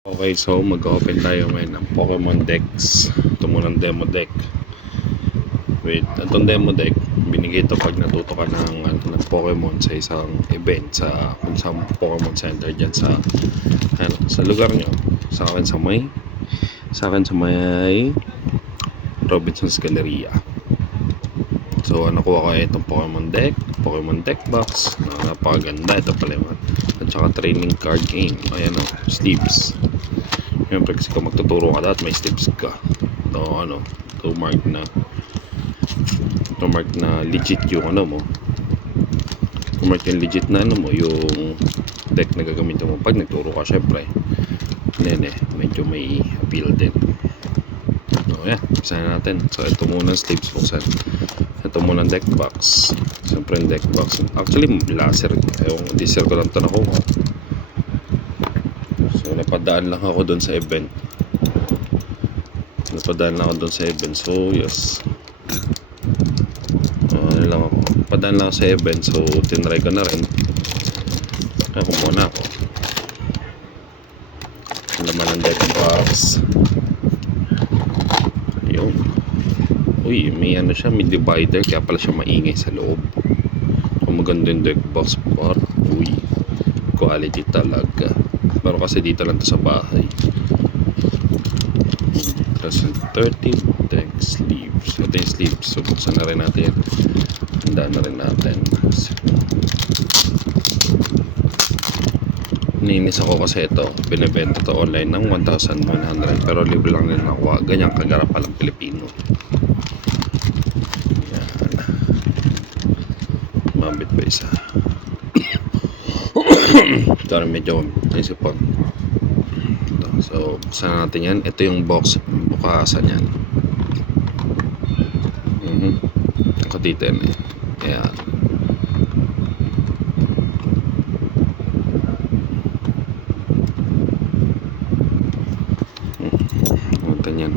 Okay, so mag-open tayo ngayon ng Pokemon decks. Ito muna ang demo deck. Wait, itong demo deck, binigay ito pag natuto ka ng Pokemon sa isang event sa kung sa Pokemon Center dyan sa lugar nyo. Sa akin sa may Robinson's Galleria. So nakuha ko itong Pokemon deck box na napakaganda. Ito pala yung at saka training card game. Ayan o, sleeves. Siyempre kasi kung magtuturo ka dapat may sleeves ka. To mark na legit yung mo. To mark yung legit na yung deck na gagamitin mo pag nagturo ka, syempre. Medyo may appeal din. So yeah, isa na natin. So ito muna sleeves buksan. Ito muna deck box. Siyempre yung deck box. Actually, laser. Yung laser ko lang ito nakuha. So napadaan lang ako doon sa event. So yes. Padaan lang ako sa event. So tinry ko na rin. Ako muna ako. Ang laman ng deck box. Ayun. Uy, may may divider. Kaya pala siya maingay sa loob. So maganda yung deck box part. Uy, quality talaga. Pero kasi dito lang to sa bahay. Tapos 13 deck sleeves. Ito yung sleeves. So buksan na rin natin. Handaan na rin natin. Niinis ako kasi ito. Binibenta to online ng 1,100. Pero libre lang din nakuha. Ganyang kagarap palang Pilipino. Yan. Mabit pa isa. Ito na medyo naisipon. So buksan natin yan. Ito yung box. Bukasan yan. Ako dito yan eh. Ayan. Natin yan.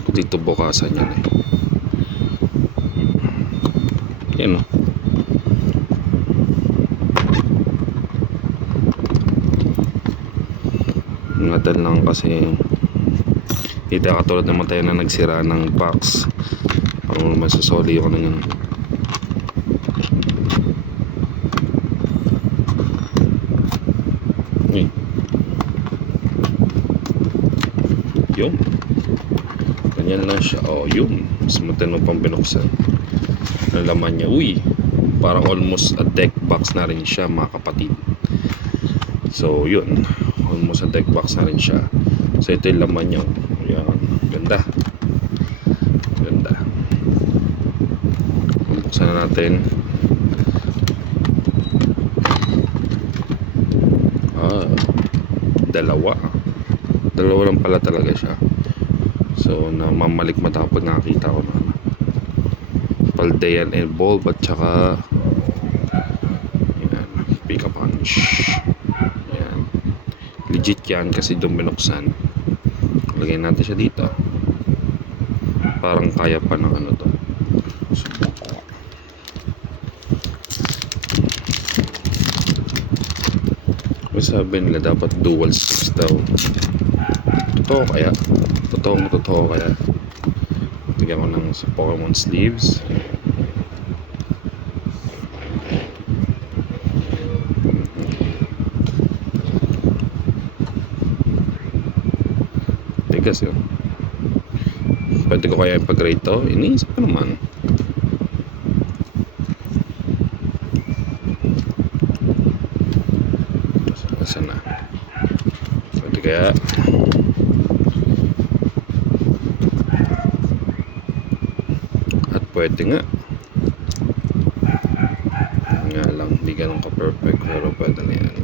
Ako dito bukasan yan eh. Yan o. Natal lang kasi dito katulad naman tayo na nagsira ng box. Parang naman sasoli ako na yun. Yun. Ganyan lang siya. Oh, yun. Mas matino pang binuksan. Ang laman niya. Uy. Parang almost a deck box na rin siya, mga kapatid. So, yun. Almost a deck box na rin siya. So, ito yung laman niya. Ayan. Ganda. Ganda. Buksan na natin. Dalawa lang pala talaga siya. So namamalik mata pag nakakita ko na Paldean and Bulb at saka yan, Pika Punch. Yan. Legit yan kasi doon binuksan. Lagyan natin siya dito. Parang kaya pa ng to. Sabi nila dapat dual sticks daw. Totoo kaya? Totoo kaya? Bigyan ko ng Pokemon sleeves. Tigas yun. Pwede ko kaya ipag-rate to? Iniisip ko naman. Sana pwede kaya at pwede nga lang hindi ganun ka perfect pero pwede na yan.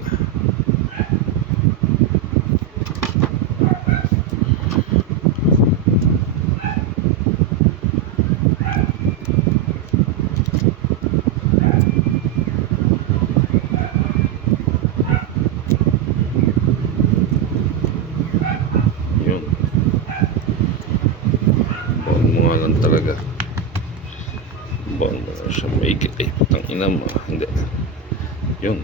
Talaga bawal mo siya maigit eh, putang ina. Alam mo, hindi. Yun.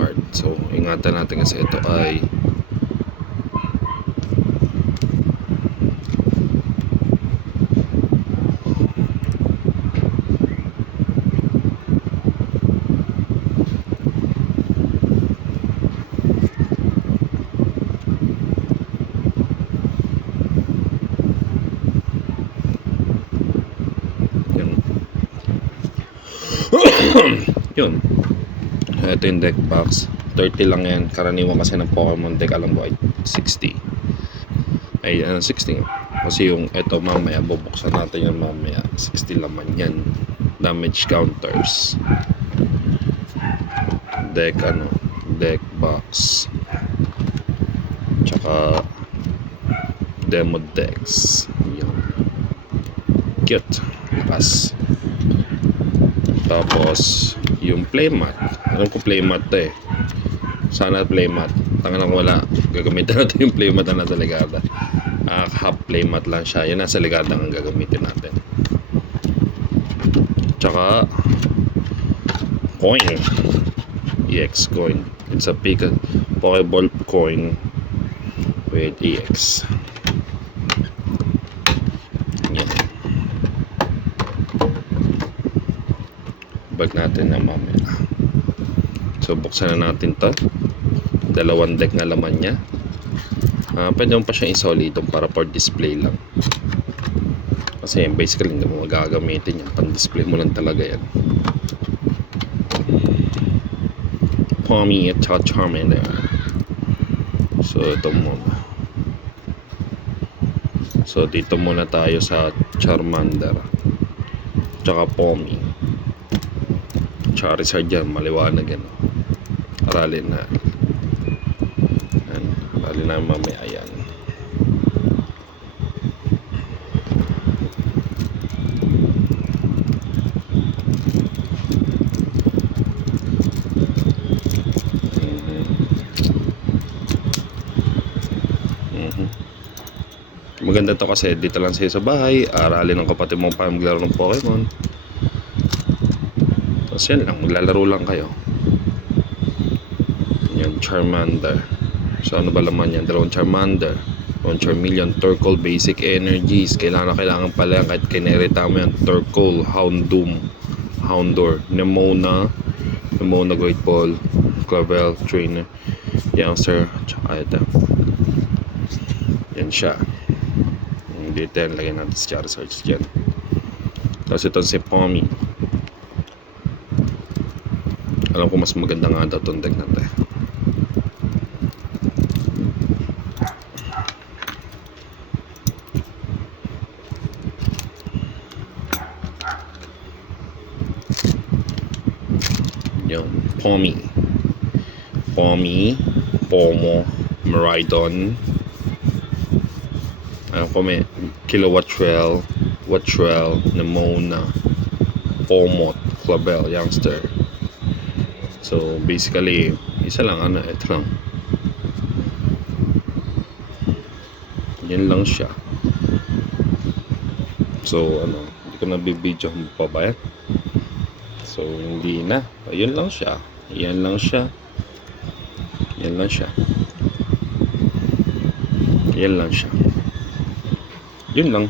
Card. So, ingatan natin kasi ito ay yun. Ito yung deck box. 30 lang yan. Karaniwan kasi ng Pokemon deck, alam mo, ay 60. Ay, 60 nga. Kasi yung ito mamaya, bubuksan natin yan mamaya. 60 laman yan. Damage counters. Deck, deck box. Tsaka demo decks. Yun. Cute. Pass. Tapos, yung playmat. Alam ko playmat to eh. Sana playmat. Tangan lang wala. Gagamitin natin yung playmat na nasa ligada. Half playmat lang siya. Yan nasa ligada ang gagamitin natin. Tsaka, coin. EX coin. It's a Pokeball coin with EX. Bag natin na mamaya. So buksan na natin to. Dalawang deck na laman niya. Pwede mo pa siyang isolidong para for display lang. Kasi basically hindi mo magagamitin yan. Pang display mo lang talaga yan. Pawmi at Charmander. So ito muna. So dito muna tayo sa Charmander. Tsaka Pawmi. Charizard yan, maliwanag yan. Aralin na. Aralin na mamaya yan. Maganda to kasi dito lang sa'yo sa bahay. Aralin ng kapatid mo pa maglaro ng Pokemon. Tapos yan lang, maglalaro lang kayo. Yung Charmander. So ano ba laman yan? Dalawang Charmander, 1 Charmeleon, Torkoal, Basic Energies. Kailangan pala yan kahit kinerita mo yan. Torkoal, Houndoom, Houndour, Nemona, Great Ball, Clavel, Trainer, Youngster, tsaka ito. Yan siya. Dito yan, lagyan natin sa Charizard dyan. Tapos ito si Pawmi. Alam ko mas maganda nga daw itong deck natin. Yun, Pawmi, Pomo, Miraidon. Alam ko may Kilowattrel, Nemona, Pomot, Clavel, Youngster. So basically, isa lang ito lang. Yan lang siya. So hindi ko nabibidyo kung pa ba yan. So hindi na. Yun lang siya. Yan lang siya. Yan lang siya. Yan lang siya. Yun lang.